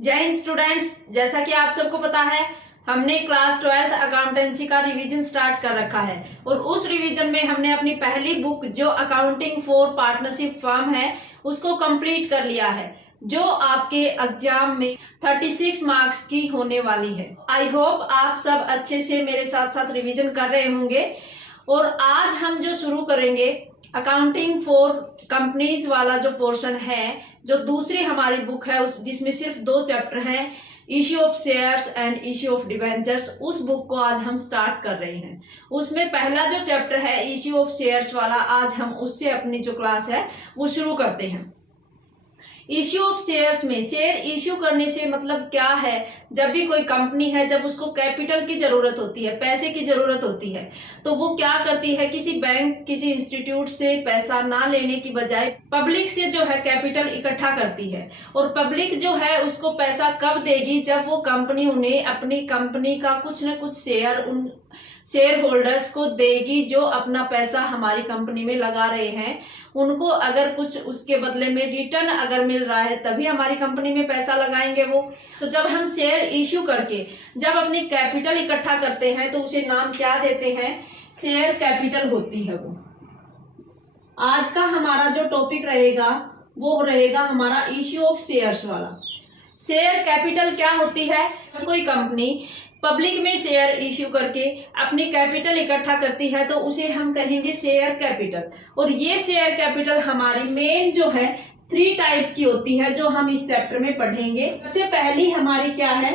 जय हिंद स्टूडेंट्स, जैसा कि आप सबको पता है हमने क्लास 12th अकाउंटेंसी का रिवीजन स्टार्ट कर रखा है और उस रिवीजन में हमने अपनी पहली बुक जो अकाउंटिंग फॉर पार्टनरशिप फर्म है उसको कंप्लीट कर लिया है, जो आपके एग्जाम में 36 मार्क्स की होने वाली है। आई होप आप सब अच्छे से मेरे साथ साथ रिवीजन कर रहे होंगे। और आज हम जो शुरू करेंगे अकाउंटिंग फॉर कंपनीज वाला जो पोर्शन है, जो दूसरी हमारी बुक है जिसमें सिर्फ 2 चैप्टर हैं, issue of shares and issue of debentures, उस बुक को आज हम स्टार्ट कर रहे हैं। उसमें पहला जो चैप्टर है इश्यू ऑफ शेयर्स वाला, आज हम उससे अपनी जो क्लास है वो शुरू करते हैं। इश्यू ऑफ शेयर्स में शेयर इश्यू करने से मतलब क्या है, जब भी कोई कंपनी है, जब उसको कैपिटल की जरूरत होती है, पैसे की जरूरत होती है, तो वो क्या करती है, किसी बैंक किसी इंस्टीट्यूट से पैसा ना लेने की बजाय पब्लिक से जो है कैपिटल इकट्ठा करती है। और पब्लिक जो है उसको पैसा कब देगी, जब वो कंपनी उन्हें अपनी कंपनी का कुछ न कुछ शेयर उन शेयर होल्डर्स को देगी जो अपना पैसा हमारी कंपनी में लगा रहे हैं। उनको अगर कुछ उसके बदले में रिटर्न अगर मिल रहा है तभी हमारी कंपनी में पैसा लगाएंगे वो। तो जब हम शेयर इश्यू करके जब अपनी कैपिटल इकट्ठा करते हैं तो उसे नाम क्या देते हैं, शेयर कैपिटल होती है वो। आज का हमारा जो टॉपिक रहेगा वो रहेगा हमारा इश्यू ऑफ शेयर्स वाला। शेयर कैपिटल क्या होती है, कोई कंपनी पब्लिक में शेयर इश्यू करके अपनी कैपिटल इकट्ठा करती है तो उसे हम कहेंगे शेयर कैपिटल। और ये शेयर कैपिटल हमारी मेन जो है 3 टाइप्स की होती है, जो हम इस चैप्टर में पढ़ेंगे। सबसे पहली हमारी क्या है,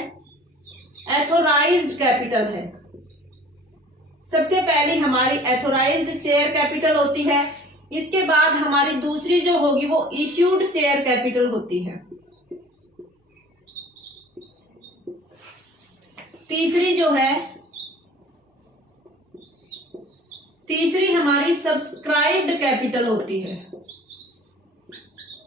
एथोराइज्ड कैपिटल है। सबसे पहली हमारी एथोराइज्ड शेयर कैपिटल होती है। इसके बाद हमारी दूसरी जो होगी वो इश्यूड शेयर कैपिटल होती है। तीसरी हमारी सब्सक्राइब्ड कैपिटल होती है।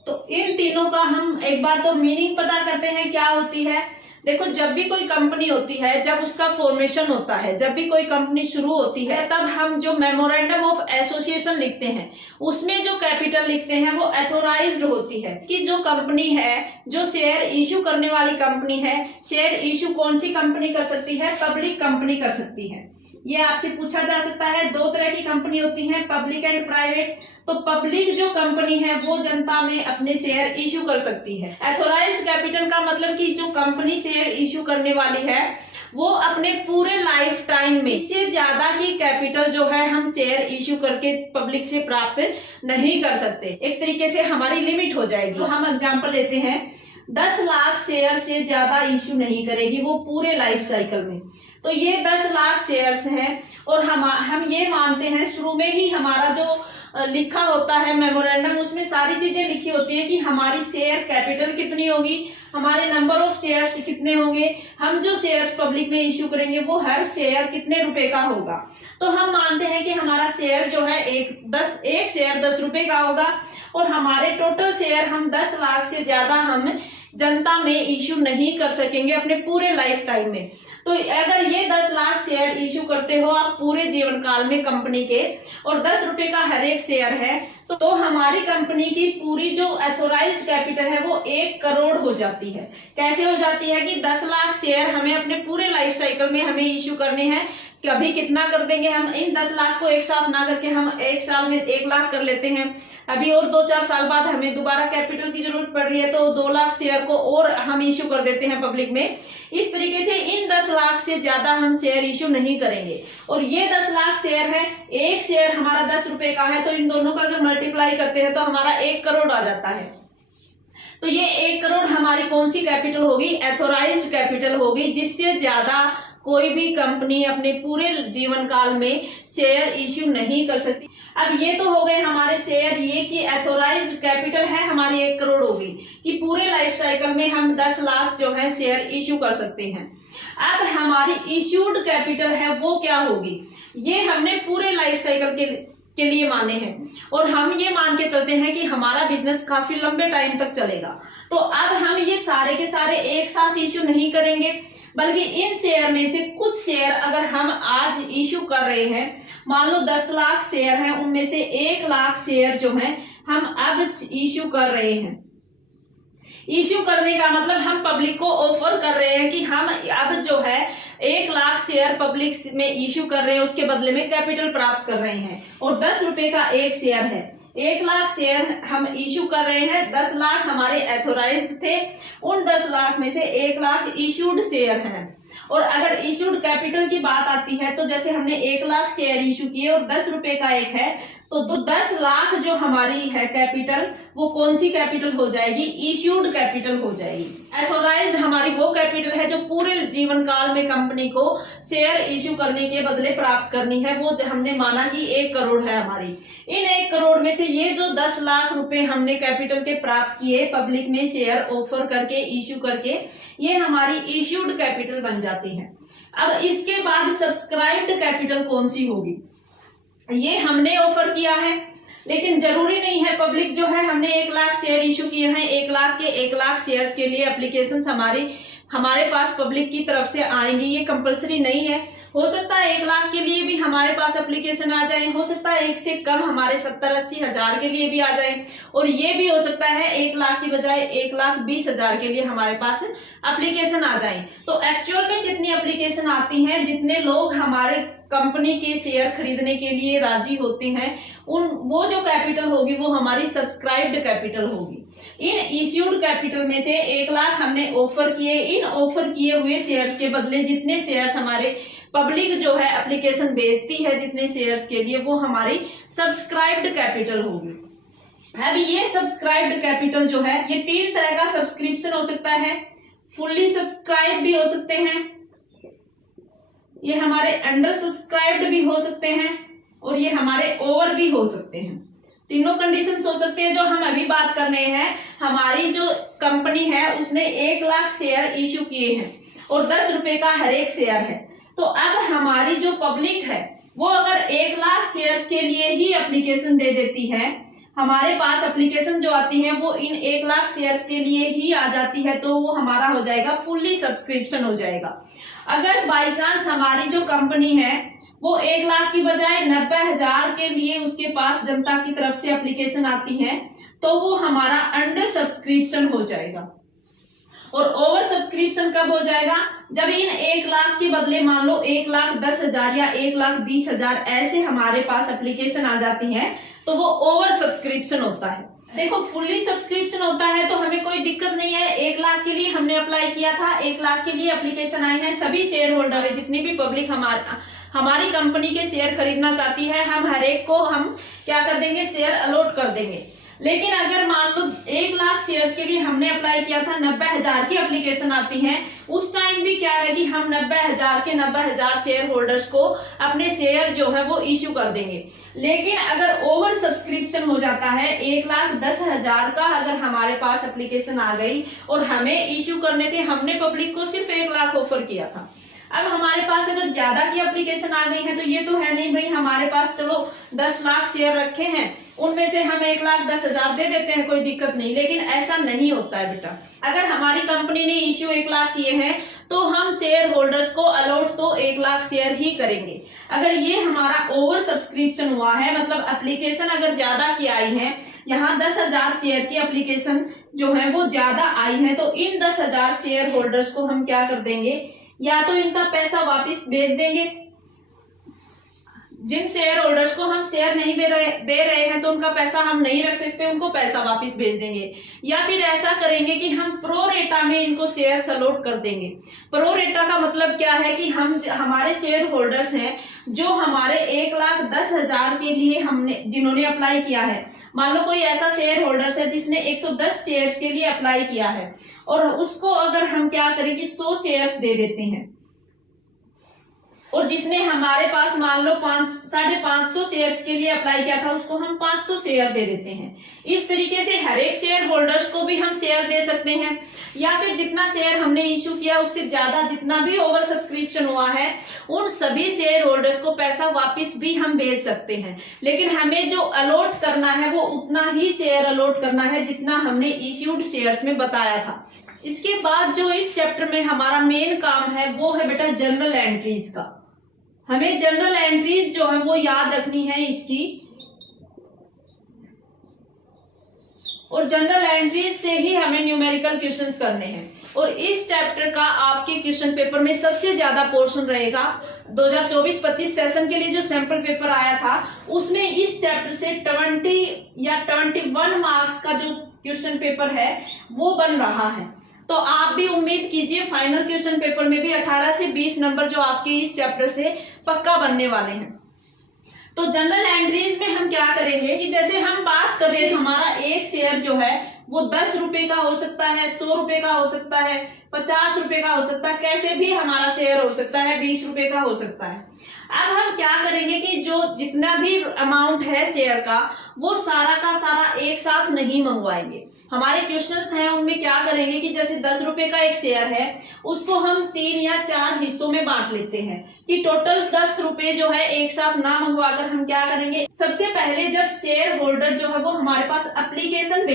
तो इन तीनों का हम एक बार तो मीनिंग पता करते हैं क्या होती है। देखो, जब भी कोई कंपनी होती है, जब उसका फॉर्मेशन होता है, जब भी कोई कंपनी शुरू होती है, तब हम जो मेमोरेंडम ऑफ एसोसिएशन लिखते हैं उसमें जो कैपिटल लिखते हैं वो एथोराइज्ड होती है। कि जो कंपनी है, जो शेयर इश्यू करने वाली कंपनी है, शेयर इश्यू कौन सी कंपनी कर सकती है, पब्लिक कंपनी कर सकती है। ये आपसे पूछा जा सकता है। 2 तरह की कंपनी होती है, पब्लिक एंड प्राइवेट। तो पब्लिक जो कंपनी है वो जनता में अपने शेयर इश्यू कर सकती है। एथोराइज्ड कैपिटल का मतलब कि जो कंपनी शेयर इश्यू करने वाली है वो अपने पूरे लाइफ टाइम में इससे ज्यादा की कैपिटल जो है हम शेयर इश्यू करके पब्लिक से प्राप्त नहीं कर सकते। एक तरीके से हमारी लिमिट हो जाएगी। तो हम एग्जाम्पल लेते हैं, 10 लाख शेयर से ज्यादा इश्यू नहीं करेगी वो पूरे लाइफ साइकिल में। तो ये 10 लाख शेयर्स हैं और हम ये मानते हैं, शुरू में ही हमारा जो लिखा होता है मेमोरेंडम, उसमें सारी चीजें लिखी होती है कि हमारी शेयर कैपिटल कितनी होगी, हमारे नंबर ऑफ शेयर्स कितने होंगे, हम जो शेयर्स पब्लिक में इश्यू करेंगे वो हर शेयर कितने रुपए का होगा। तो हम मानते हैं कि हमारा शेयर जो है एक शेयर 10 रुपए का होगा और हमारे टोटल शेयर हम 10 लाख से ज्यादा हम जनता में इश्यू नहीं कर सकेंगे अपने पूरे लाइफ टाइम में। तो अगर ये 10 लाख शेयर इश्यू करते हो आप पूरे जीवन काल में कंपनी के, और 10 रुपए का हर एक शेयर है, तो हमारी कंपनी की पूरी जो एथोराइज्ड कैपिटल है वो 1 करोड़ हो जाती है। कैसे हो जाती है कि 10 लाख शेयर हमें अपने पूरे लाइफ साइकिल में हमें इश्यू करने हैं। कभी कितना कर देंगे हम, इन 10 लाख को एक साथ ना करके हम एक साल में 1 लाख कर लेते हैं। अभी और 2-4 साल बाद हमें दोबारा कैपिटल की जरूरत पड़ रही है तो 2 लाख शेयर को और हम इश्यू कर देते हैं पब्लिक में। इस तरीके से इन 10 लाख से ज्यादा हम शेयर इश्यू नहीं करेंगे। और ये 10 लाख शेयर है, एक शेयर हमारा 10 रुपए का है, तो इन दोनों का अगर मल्टीप्लाई करते हैं तो हमारा 1 करोड़ आ जाता है। तो ये 1 करोड़ हमारी कौन सी कैपिटल होगी, एथोराइज्ड कैपिटल होगी, जिससे ज्यादा कोई भी कंपनी अपने पूरे जीवन काल में शेयर इश्यू नहीं कर सकती। अब ये तो हो गए हमारे शेयर, ये कि एथोराइज्ड कैपिटल है हमारी 1 करोड़ होगी कि पूरे लाइफ साइकिल में हम 10 लाख जो है शेयर इश्यू कर सकते हैं। अब हमारी इश्यूड कैपिटल है वो क्या होगी, ये हमने पूरे लाइफ साइकिल के लिए माने हैं और हम ये मान के चलते हैं कि हमारा बिजनेस काफी लंबे टाइम तक चलेगा। तो अब हम ये सारे के सारे एक साथ इश्यू नहीं करेंगे, बल्कि इन शेयर में से कुछ शेयर अगर हम आज इश्यू कर रहे हैं, मान लो 10 लाख शेयर हैं, उनमें से 1 लाख शेयर जो हैं हम अब इश्यू कर रहे हैं। इश्यू करने का मतलब हम पब्लिक को ऑफर कर रहे हैं कि हम अब जो है 1 लाख शेयर पब्लिक में इश्यू कर रहे हैं, उसके बदले में कैपिटल प्राप्त कर रहे हैं। और 10 रुपए का एक शेयर है। 1 लाख शेयर हम इश्यू कर रहे हैं, 10 लाख हमारे एथोराइज्ड थे, उन 10 लाख में से 1 लाख इश्यूड शेयर हैं। और अगर इश्यूड कैपिटल की बात आती है तो जैसे हमने 1 लाख शेयर इश्यू किए और 10 रुपए का एक है, तो 10 लाख जो हमारी है कैपिटल, वो कौन सी कैपिटल हो जाएगी? इश्यूड कैपिटल हो जाएगी। एथोराइज्ड हमारी वो कैपिटल है जो पूरे जीवन काल में कंपनी को शेयर इश्यू करने के बदले प्राप्त करनी है। वो हमने माना कि 1 करोड़ है हमारी। इन 1 करोड़ में से ये जो 10 लाख रुपए हमने कैपिटल के प्राप्त किए पब्लिक में शेयर ऑफर करके इश्यू करके, ये हमारी इश्यूड कैपिटल बन जाती है। अब इसके बाद सब्सक्राइब्ड कैपिटल कौन सी होगी? ये हमने ऑफर किया है, लेकिन जरूरी नहीं है। पब्लिक जो है, हमने 1 लाख शेयर इश्यू किए हैं, 1 लाख के 1 लाख शेयर्स के लिए एप्लीकेशंस हमारे पास पब्लिक की तरफ से आएंगी, ये कंपलसरी नहीं है। हो सकता है 1 लाख के लिए भी हमारे पास एप्लीकेशन आ जाए, हो सकता है 1 से कम हमारे 70-80 हजार के लिए भी आ जाए, और ये भी हो सकता है 1 लाख की बजाय 1,20,000 के लिए हमारे पास एप्लीकेशन आ जाए। तो एक्चुअल में जितनी एप्लीकेशन आती हैं, जितने लोग हमारे कंपनी के शेयर खरीदने के लिए राजी होते हैं, वो जो कैपिटल होगी वो हमारी सब्सक्राइब्ड कैपिटल होगी। इन इश्यूड कैपिटल में से 1 लाख हमने ऑफर किए, इन ऑफर किए हुए शेयर्स के बदले जितने शेयर्स हमारे पब्लिक जो है एप्लीकेशन बेचती है जितने शेयर्स के लिए, वो हमारी सब्सक्राइब्ड कैपिटल होगी। अब ये सब्सक्राइब्ड कैपिटल जो है, ये 3 तरह का सब्सक्रिप्शन हो सकता है। फुल्ली सब्सक्राइब भी हो सकते हैं, ये हमारे अंडर सब्सक्राइब्ड भी हो सकते हैं, और ये हमारे ओवर भी हो सकते हैं। तीनों कंडीशंस हो सकते हैं। जो हम अभी बात कर रहे हैं, हमारी जो कंपनी है उसने 1 लाख शेयर इश्यू किए हैं और 10 रुपए का हर एक शेयर है। तो अब हमारी जो पब्लिक है वो अगर 1 लाख शेयर्स के लिए ही एप्लीकेशन दे देती है, हमारे पास एप्लीकेशन जो आती है वो इन 1 लाख शेयर्स के लिए ही आ जाती है, तो वो हमारा हो जाएगा फुल्ली सब्सक्रिप्शन हो जाएगा। अगर बाई चांस हमारी जो कंपनी है वो 1 लाख की बजाय 90,000 के लिए उसके पास जनता की तरफ से एप्लीकेशन आती है, तो वो हमारा अंडर सब्सक्रिप्शन हो जाएगा। और ओवर सब्सक्रिप्शन कब हो जाएगा? जब इन 1 लाख के बदले मान लो 1,10,000 या 1,20,000 ऐसे हमारे पास एप्लीकेशन आ जाती हैं, तो वो ओवर सब्सक्रिप्शन होता है। देखो, फुल्ली सब्सक्रिप्शन होता है तो हमें कोई दिक्कत नहीं है। 1 लाख के लिए हमने अप्लाई किया था, 1 लाख के लिए एप्लीकेशन आई है, सभी शेयर होल्डर है, जितनी भी पब्लिक हमारी कंपनी के शेयर खरीदना चाहती है, हम हर एक को हम क्या कर देंगे? शेयर अलॉट कर देंगे। लेकिन अगर मान लो 1 लाख शेयर्स के लिए हमने अप्लाई किया था, 90,000 की एप्लीकेशन आती है, उस टाइम भी क्या है कि हम 90,000 के 90,000 शेयर होल्डर्स को अपने शेयर जो है वो इश्यू कर देंगे। लेकिन अगर ओवर सब्सक्रिप्शन हो जाता है, 1,10,000 का अगर हमारे पास एप्लीकेशन आ गई और हमें इश्यू करने थे, हमने पब्लिक को सिर्फ 1 लाख ऑफर किया था। अब हमारे पास अगर ज्यादा की एप्लीकेशन आ गई है, तो ये तो है नहीं भाई हमारे पास चलो 10 लाख शेयर रखे हैं, उनमें से हम 1,10,000 दे देते हैं, कोई दिक्कत नहीं। लेकिन ऐसा नहीं होता है बेटा। अगर हमारी कंपनी ने इश्यू 1 लाख किए हैं तो हम शेयर होल्डर्स को अलॉट तो 1 लाख शेयर ही करेंगे। अगर ये हमारा ओवर सब्सक्रिप्शन हुआ है, मतलब एप्लीकेशन अगर ज्यादा की आई है, यहाँ 10,000 शेयर की एप्लीकेशन जो है वो ज्यादा आई है, तो इन 10,000 शेयर होल्डर्स को हम क्या कर देंगे? या तो इनका पैसा वापस भेज देंगे। जिन शेयर होल्डर्स को हम शेयर नहीं दे रहे हैं तो उनका पैसा हम नहीं रख सकते, उनको पैसा वापस भेज देंगे। या फिर ऐसा करेंगे कि हम प्रो रेटा में इनको शेयर अलॉट कर देंगे। प्रो रेटा का मतलब क्या है कि हमारे शेयर होल्डर्स हैं जो हमारे 1,10,000 के लिए जिन्होंने अप्लाई किया है, मान लो कोई ऐसा शेयर होल्डर्स है जिसने 110 शेयर्स के लिए अप्लाई किया है, और उसको अगर हम क्या करें कि 100 शेयर्स दे देते हैं, और जिसने हमारे पास मान लो 550 शेयर्स के लिए अप्लाई किया था, उसको हम 500 शेयर दे देते हैं। इस तरीके से हर एक शेयर होल्डर्स को भी हम शेयर दे सकते हैं। या फिर जितना शेयर हमने इश्यू किया उससे ज्यादा जितना भी ओवर सब्सक्रिप्शन हुआ है, उन सभी शेयर होल्डर्स को पैसा वापस भी हम भेज सकते हैं। लेकिन हमें जो अलॉट करना है वो उतना ही शेयर अलॉट करना है जितना हमने इश्यूड शेयर्स में बताया था। इसके बाद जो इस चैप्टर में हमारा मेन काम है वो है बेटा जनरल एंट्रीज का। हमें जनरल एंट्रीज जो है वो याद रखनी है इसकी। और जनरल एंट्रीज से ही हमें न्यूमेरिकल क्वेश्चंस करने हैं। और इस चैप्टर का आपके क्वेश्चन पेपर में सबसे ज्यादा पोर्शन रहेगा। 2024-25 सेशन के लिए जो सैंपल पेपर आया था उसमें इस चैप्टर से 20 या 21 मार्क्स का जो क्वेश्चन पेपर है वो बन रहा है। तो आप भी उम्मीद कीजिए फाइनल क्वेश्चन पेपर में भी 18 से 20 नंबर जो आपके इस चैप्टर से पक्का बनने वाले हैं। तो जनरल एंट्रीज में हम क्या करेंगे कि जैसे हम बात कर रहे हैं हमारा एक शेयर जो है वो 10 रुपए का हो सकता है, 100 रुपए का हो सकता है, 50 रुपए का हो सकता है, कैसे भी हमारा शेयर हो सकता है, 20 रुपए का हो सकता है। अब हम क्या करेंगे कि जो जितना भी अमाउंट है शेयर का वो सारा का सारा एक साथ नहीं मंगवाएंगे। हमारे क्वेश्चंस हैं उनमें क्या करेंगे कि जैसे 10 रुपए का एक शेयर है उसको हम 3 या 4 हिस्सों में बांट लेते हैं कि टोटल 10 रुपए जो है एक साथ ना मंगवाकर हम क्या करेंगे, सबसे पहले जब शेयर होल्डर जो है वो हमारे पास एप्लीकेशन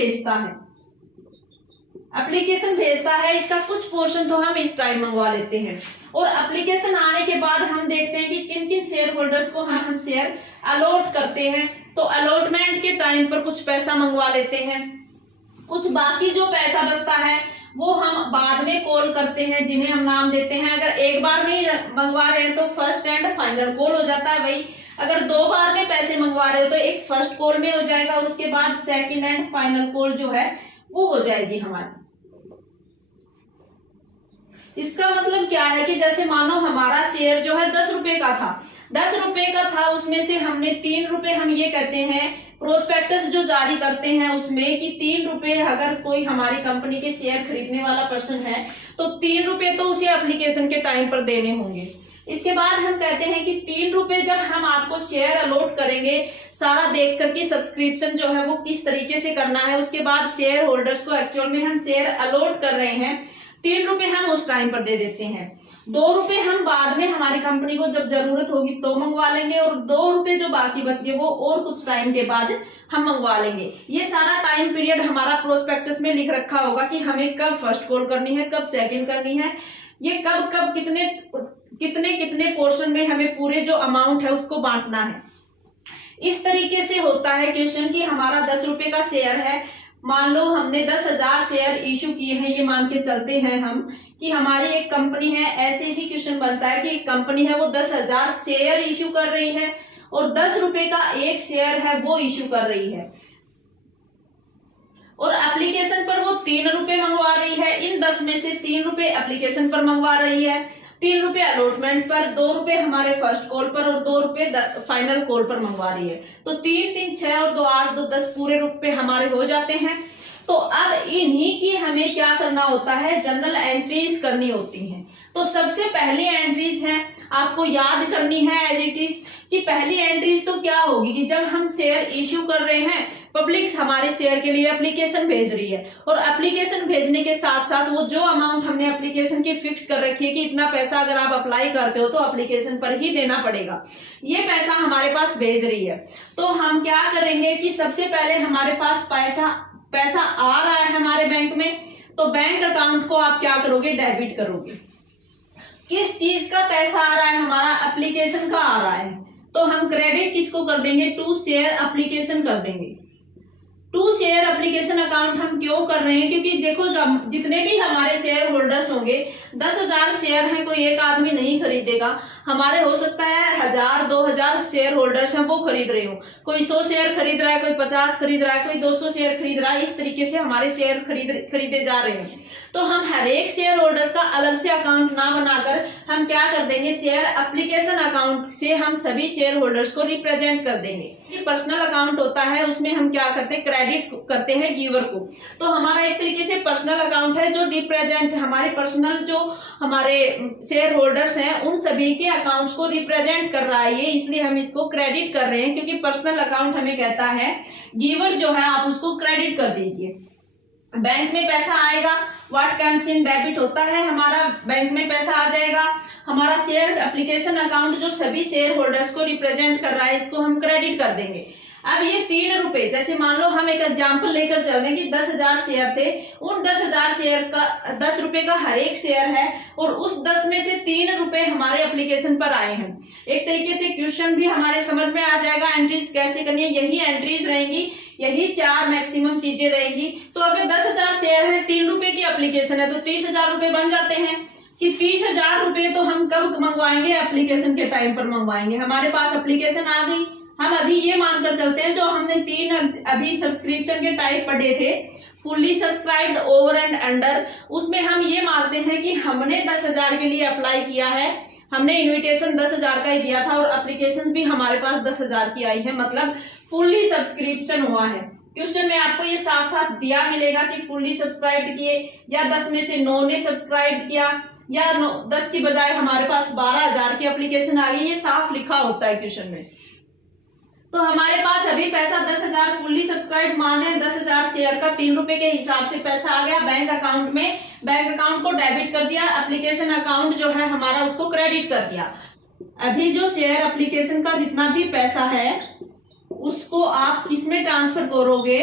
भेजता है इसका कुछ पोर्शन तो हम इस टाइम मंगवा लेते हैं। और एप्लीकेशन आने के बाद हम देखते हैं कि किन किन शेयर होल्डर्स को हम शेयर अलॉट करते हैं। तो अलॉटमेंट के टाइम पर कुछ पैसा मंगवा लेते हैं, कुछ बाकी जो पैसा बचता है वो हम बाद में कॉल करते हैं जिन्हें हम नाम देते हैं। अगर एक बार में मंगवा रहे हैं तो फर्स्ट एंड फाइनल कॉल हो जाता है वही। अगर 2 बार में पैसे मंगवा रहे हो तो एक फर्स्ट कॉल में हो जाएगा और उसके बाद सेकंड एंड फाइनल कॉल जो है वो हो जाएगी हमारी। इसका मतलब क्या है कि जैसे मानो हमारा शेयर जो है 10 रुपए का था, 10 रुपए का था, उसमें से हमने 3 रुपए, हम ये कहते हैं प्रोस्पेक्टस जो जारी करते हैं उसमें कि 3 रुपए अगर कोई हमारी कंपनी के शेयर खरीदने वाला पर्सन है तो 3 रुपए तो उसे एप्लीकेशन के टाइम पर देने होंगे। इसके बाद हम कहते हैं कि 3 रुपए जब हम आपको शेयर अलॉट करेंगे सारा देख कर कि सब्सक्रिप्शन जो है वो किस तरीके से करना है, उसके बाद शेयर होल्डर्स को एक्चुअल में हम शेयर अलॉट कर रहे हैं, 3 रुपए हम उस टाइम पर दे देते हैं। 2 रुपए हम बाद में हमारी कंपनी को जब जरूरत होगी तो मंगवा लेंगे और 2 रुपए जो बाकी बच गए वो और कुछ टाइम के बाद हम मंगवा लेंगे। ये सारा टाइम पीरियड हमारा प्रोस्पेक्टस में लिख रखा होगा कि हमें कब फर्स्ट कॉल करनी है, कब सेकंड करनी है, ये कब कब कितने पोर्शन में हमें पूरे जो अमाउंट है उसको बांटना है। इस तरीके से होता है क्वेश्चन कि हमारा 10 रुपए का शेयर है, मान लो हमने 10,000 शेयर इशू किए हैं, ये मान के चलते हैं हम कि हमारी एक कंपनी है। ऐसे ही क्वेश्चन बनता है कि कंपनी है वो 10,000 शेयर इशू कर रही है और 10 रुपए का एक शेयर है वो इशू कर रही है और एप्लीकेशन पर वो 3 रुपए मंगवा रही है। इन 10 में से 3 रुपए एप्लीकेशन पर मंगवा रही है, 3 रुपए अलॉटमेंट पर, 2 रुपए हमारे फर्स्ट कॉल पर और 2 रुपए फाइनल कॉल पर मंगवा रही है। तो 3 3 6 और 2 8 2 10 पूरे रुपए हमारे हो जाते हैं। तो अब इन्हीं की हमें क्या करना होता है, जनरल एंट्रीज करनी होती हैं। तो सबसे पहली एंट्रीज है आपको याद करनी है एज इट इज कि पहली एंट्रीज तो क्या होगी कि जब हम शेयर इश्यू कर रहे हैं, पब्लिक हमारे शेयर के लिए एप्लीकेशन भेज रही है और एप्लीकेशन भेजने के साथ साथ वो जो अमाउंट हमने एप्लीकेशन की फिक्स कर रखी है कि इतना पैसा अगर आप अप्लाई करते हो तो एप्लीकेशन पर ही देना पड़ेगा, ये पैसा हमारे पास भेज रही है। तो हम क्या करेंगे कि सबसे पहले हमारे पास पैसा आ रहा है हमारे बैंक में, तो बैंक अकाउंट को आप क्या करोगे, डेबिट करोगे। किस चीज का पैसा आ रहा है, हमारा एप्लीकेशन का आ रहा है, तो हम क्रेडिट किसको कर देंगे, टू शेयर एप्लीकेशन कर देंगे। टू शेयर एप्लीकेशन अकाउंट हम क्यों कर रहे हैं, क्योंकि देखो जब जितने भी हमारे शेयर होल्डर्स होंगे, 10,000 शेयर हैं, कोई एक आदमी नहीं खरीदेगा, हमारे हो सकता है 1000 2000 शेयर होल्डर्स हैं वो खरीद रहे हो, कोई 100 शेयर खरीद रहा है, कोई 50 खरीद रहा है, कोई 200 शेयर खरीद रहा है, इस तरीके से हमारे शेयर खरीदे जा रहे हैं। तो हम हर एक शेयर होल्डर्स का अलग से अकाउंट ना बनाकर हम क्या कर देंगे, शेयर एप्लीकेशन अकाउंट से हम सभी शेयर होल्डर्स को रिप्रेजेंट कर देंगे। ये पर्सनल अकाउंट होता है, उसमें हम क्या करते हैं, क्रेडिट करते हैं गिवर को। तो हमारा एक तरीके से पर्सनल अकाउंट है जो रिप्रेजेंट हमारे पर्सनल जो हमारे शेयर होल्डर्स हैं उन सभी के अकाउंट्स को रिप्रेजेंट कर रहा है ये, इसलिए हम इसको क्रेडिट कर रहे हैं, क्योंकि पर्सनल अकाउंट हमें कहता है गिवर जो है आप उसको क्रेडिट कर दीजिए। बैंक में पैसा आएगा, व्हाट कम्स इन डेबिट होता है, हमारा बैंक में पैसा आ जाएगा। हमारा शेयर एप्लीकेशन अकाउंट जो सभी शेयर होल्डर्स को रिप्रेजेंट कर रहा है इसको हम क्रेडिट कर देंगे। अब ये 3 रुपए, जैसे मान लो हम एक एग्जांपल लेकर चल रहे हैं कि 10,000 शेयर थे, उन 10,000 शेयर का 10 रुपए का हर एक शेयर है और उस 10 में से 3 रुपए हमारे एप्लीकेशन पर आए हैं। एक तरीके से क्वेश्चन भी हमारे समझ में आ जाएगा, एंट्रीज कैसे करनी है, यही एंट्रीज रहेंगी, यही 4 मैक्सिमम चीजें रहेंगी। तो अगर 10,000 शेयर है, 3 रुपए की एप्लीकेशन है, तो 30,000 रुपए बन जाते हैं कि 30,000 रुपए तो हम कब मंगवाएंगे, एप्लीकेशन के टाइम पर मंगवाएंगे। हमारे पास एप्लीकेशन आ गई, हम अभी ये मानकर चलते हैं जो हमने 3 अभी सब्सक्रिप्शन के टाइप पढ़े थे, fully subscribed, over and under, उसमें हम ये मानते हैं कि हमने 10,000 के लिए अप्लाई किया है, हमने इन्विटेशन 10,000 का ही दिया था और एप्लीकेशन भी हमारे पास 10,000 की आई है, मतलब फुल्ली सब्सक्रिप्शन हुआ है। क्वेश्चन में आपको ये साफ साफ दिया मिलेगा कि फुल्ली सब्सक्राइब किए या 10 में से 9 ने सब्सक्राइब किया या 10 की बजाय हमारे पास 12,000 की एप्लीकेशन आ गई, ये साफ लिखा होता है क्वेश्चन में। तो हमारे पास अभी पैसा 10,000 फुल्ली सब्सक्राइब माने 10,000 शेयर का 3 रुपए के हिसाब से पैसा आ गया बैंक अकाउंट में, बैंक अकाउंट को डेबिट कर दिया, एप्लीकेशन अकाउंट जो है हमारा उसको क्रेडिट कर दिया। अभी जो शेयर एप्लीकेशन का जितना भी पैसा है उसको आप किस में ट्रांसफर करोगे,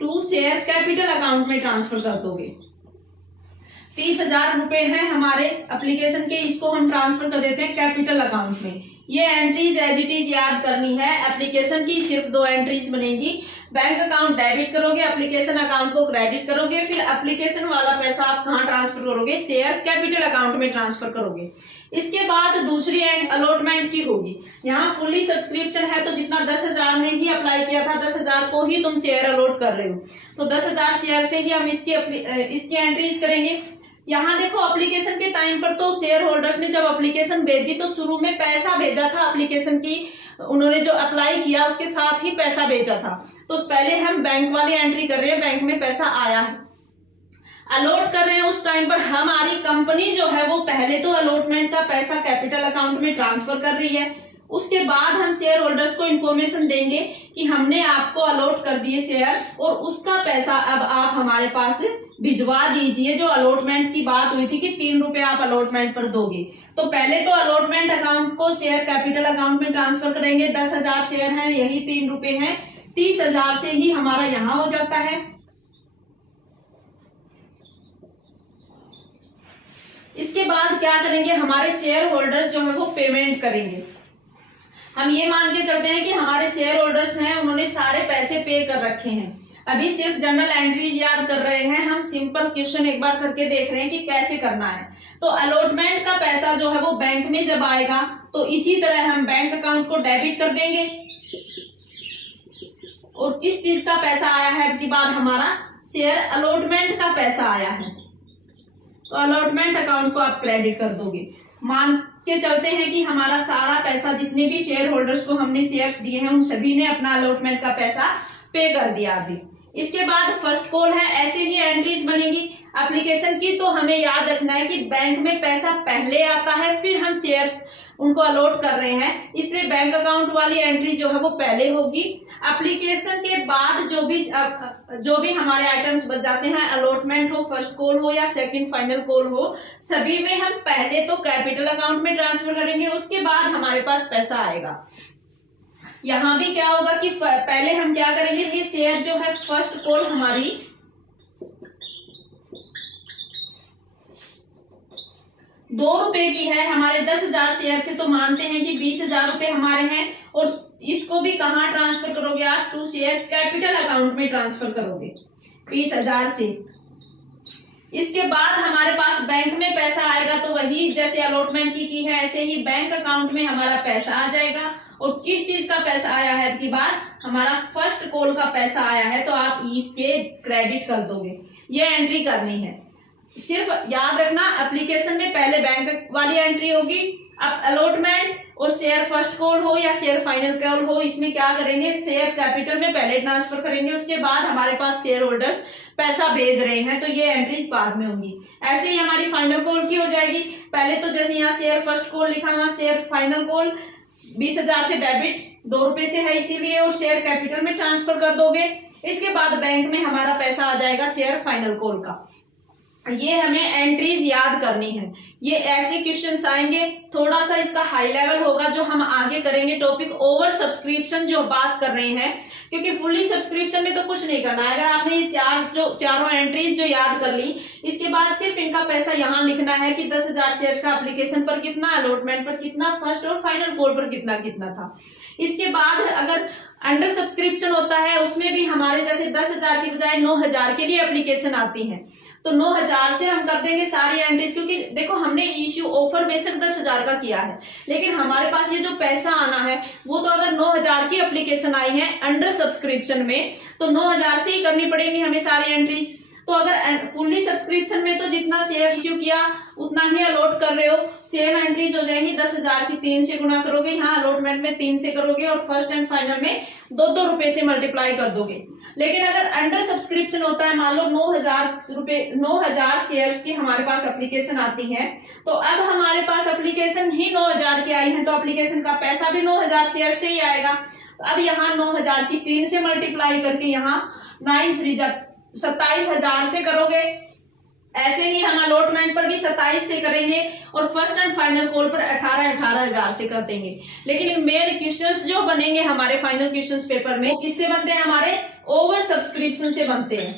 टू शेयर कैपिटल अकाउंट में ट्रांसफर कर दोगे। 30,000 रुपए हैं हमारे एप्लीकेशन के, इसको हम ट्रांसफर कर देते हैं कैपिटल अकाउंट में। ये एंट्रीज एज इट इज याद करनी है, एप्लीकेशन की सिर्फ 2 एंट्रीज बनेगी, बैंक अकाउंट डेबिट करोगे, एप्लीकेशन अकाउंट को क्रेडिट करोगे, फिर एप्लीकेशन वाला पैसा आप कहाँ ट्रांसफर करोगे, शेयर कैपिटल अकाउंट में ट्रांसफर करोगे। इसके बाद दूसरी एंड अलॉटमेंट की होगी। यहाँ फुल्ली सब्सक्रिप्शन है तो जितना 10,000 ने ही अप्लाई किया था, 10,000 को ही तुम शेयर अलॉट कर रहे हो, तो 10,000 शेयर से ही हम इसकी एंट्रीज करेंगे। यहाँ देखो एप्लीकेशन के टाइम पर तो शेयर होल्डर्स ने जब एप्लीकेशन भेजी तो शुरू में पैसा भेजा था एप्लीकेशन की, उन्होंने जो अप्लाई किया उसके साथ ही पैसा भेजा था, तो पहले हम बैंक वाली एंट्री कर रहे हैं, बैंक में पैसा आया है, अलॉट कर रहे हैं। उस टाइम पर हमारी कंपनी जो है वो पहले तो अलॉटमेंट का पैसा कैपिटल अकाउंट में ट्रांसफर कर रही है, उसके बाद हम शेयर होल्डर्स को इन्फॉर्मेशन देंगे कि हमने आपको अलॉट कर दिए शेयर्स और उसका पैसा अब आप हमारे पास भिजवा दीजिए। जो अलॉटमेंट की बात हुई थी कि 3 रुपए आप अलॉटमेंट पर दोगे, तो पहले तो अलॉटमेंट अकाउंट को शेयर कैपिटल अकाउंट में ट्रांसफर करेंगे। 10,000 शेयर हैं, यही 3 रुपए हैं, 30,000 से ही हमारा यहाँ हो जाता है। इसके बाद क्या करेंगे, हमारे शेयर होल्डर्स जो है वो पेमेंट करेंगे। हम ये मान के चलते हैं कि हमारे शेयर होल्डर्स हैं, उन्होंने सारे पैसे पे कर रखे हैं, अभी सिर्फ जनरल एंट्रीज याद कर रहे हैं, हम सिंपल क्वेश्चन एक बार करके देख रहे हैं कि कैसे करना है। तो अलॉटमेंट का पैसा जो है वो बैंक में जब आएगा तो इसी तरह हम बैंक अकाउंट को डेबिट कर देंगे और किस चीज का पैसा आया है, अब की बार हमारा शेयर अलॉटमेंट का पैसा आया है, तो अलॉटमेंट अकाउंट को आप क्रेडिट कर दोगे। मान के चलते हैं कि हमारा सारा पैसा, जितने भी शेयर होल्डर्स को हमने शेयर्स दिए हैं उन सभी ने अपना अलॉटमेंट का पैसा पे कर दिया अभी। इसके बाद फर्स्ट कॉल है, ऐसे ही एंट्रीज बनेगी एप्लीकेशन की। तो हमें याद रखना है कि बैंक में पैसा पहले आता है, फिर हम शेयर्स उनको अलॉट कर रहे हैं, इसलिए बैंक अकाउंट वाली एंट्री जो है वो पहले होगी। एप्लीकेशन के बाद जो भी हमारे आइटम्स बच जाते हैं, अलॉटमेंट हो, फर्स्ट कॉल हो या सेकंड फाइनल कॉल हो, सभी में हम पहले तो कैपिटल अकाउंट में ट्रांसफर करेंगे, उसके बाद हमारे पास पैसा आएगा। यहाँ भी क्या होगा कि पहले हम क्या करेंगे, ये शेयर जो है फर्स्ट कॉल हमारी 2 रुपए की है, हमारे 10,000 शेयर थे तो मानते हैं कि 20,000 रुपए हमारे हैं, और इसको भी कहाँ ट्रांसफर करोगे आप, टू शेयर कैपिटल अकाउंट में ट्रांसफर करोगे 20,000 से। इसके बाद हमारे पास बैंक में पैसा आएगा, तो वही जैसे अलॉटमेंट की है ऐसे ही बैंक अकाउंट में हमारा पैसा आ जाएगा। और किस चीज का पैसा आया है, अब की बार हमारा फर्स्ट कॉल का पैसा आया है, तो आप इसके क्रेडिट कर दोगे। ये एंट्री करनी है, सिर्फ याद रखना एप्लीकेशन में पहले बैंक वाली एंट्री होगी, अब अलॉटमेंट और शेयर फर्स्ट कॉल हो या शेयर फाइनल कॉल हो, इसमें क्या करेंगे, शेयर कैपिटल में पहले ट्रांसफर करेंगे, उसके बाद हमारे पास शेयर होल्डर्स पैसा भेज रहे हैं, तो ये एंट्रीज बाद में होंगी। ऐसे ही हमारी फाइनल कॉल की हो जाएगी, पहले तो जैसे यहाँ शेयर फर्स्ट कॉल लिखा हुआ, शेयर फाइनल कॉल 20,000 से डेबिट 2 रुपए से है इसीलिए, और शेयर कैपिटल में ट्रांसफर कर दोगे। इसके बाद बैंक में हमारा पैसा आ जाएगा शेयर फाइनल कॉल का। ये हमें एंट्रीज याद करनी है। ये ऐसे क्वेश्चंस आएंगे, थोड़ा सा इसका हाई लेवल होगा जो हम आगे करेंगे टॉपिक ओवर सब्सक्रिप्शन जो बात कर रहे हैं, क्योंकि फुल्ली सब्सक्रिप्शन में तो कुछ नहीं करना है। अगर आपने ये चारों एंट्रीज जो याद कर ली, इसके बाद सिर्फ इनका पैसा यहाँ लिखना है कि 10,000 शेयर का एप्लीकेशन पर कितना, अलॉटमेंट पर कितना, फर्स्ट और फाइनल कॉल पर कितना कितना था। इसके बाद अगर अंडर सब्सक्रिप्शन होता है, उसमें भी हमारे जैसे 10,000 की बजाय 9,000 के लिए एप्लीकेशन आती है, तो 9,000 से हम कर देंगे सारी एंट्रीज, क्योंकि देखो हमने इश्यू ऑफर बेशक 10,000 का किया है, लेकिन हमारे पास ये जो पैसा आना है वो तो अगर 9,000 की एप्लीकेशन आई है अंडर सब्सक्रिप्शन में, तो 9,000 से ही करनी पड़ेगी हमें सारी एंट्रीज। तो अगर फुल्ली सब्सक्रिप्शन में तो जितना शेयर इश्यू किया उतना ही अलॉट कर रहे हो, सेम एंट्रीज हो जाएंगी। 10,000 की 3 से गुना करोगे, यहाँ अलॉटमेंट में 3 से करोगे और फर्स्ट एंड फाइनल में 2-2 रुपए से मल्टीप्लाई कर दोगे। लेकिन अगर अंडर सब्सक्रिप्शन होता है, मान लो 9,000 शेयर्स की हमारे पास एप्लीकेशन आती है, तो अब हमारे पास एप्लीकेशन ही 9,000 की आई है, तो एप्लीकेशन का पैसा भी 9,000 शेयर से ही आएगा। तो अब यहाँ 9,000 की 3 से मल्टीप्लाई करके यहाँ 9×3 27,000 से करोगे। ऐसे ही हम अलॉटमेंट पर भी 27 से करेंगे और फर्स्ट एंड फाइनल कॉल पर 18,000 से कर देंगे। लेकिन मेन क्वेश्चंस जो बनेंगे हमारे फाइनल क्वेश्चंस पेपर में, वो किससे बनते हैं, हमारे ओवर सब्सक्रिप्शन से बनते हैं।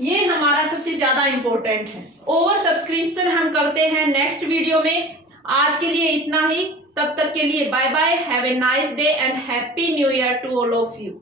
ये हमारा सबसे ज्यादा इंपॉर्टेंट है। ओवर सब्सक्रिप्शन हम करते हैं नेक्स्ट वीडियो में। आज के लिए इतना ही, तब तक के लिए bye bye, have a nice day and happy new year to all of you.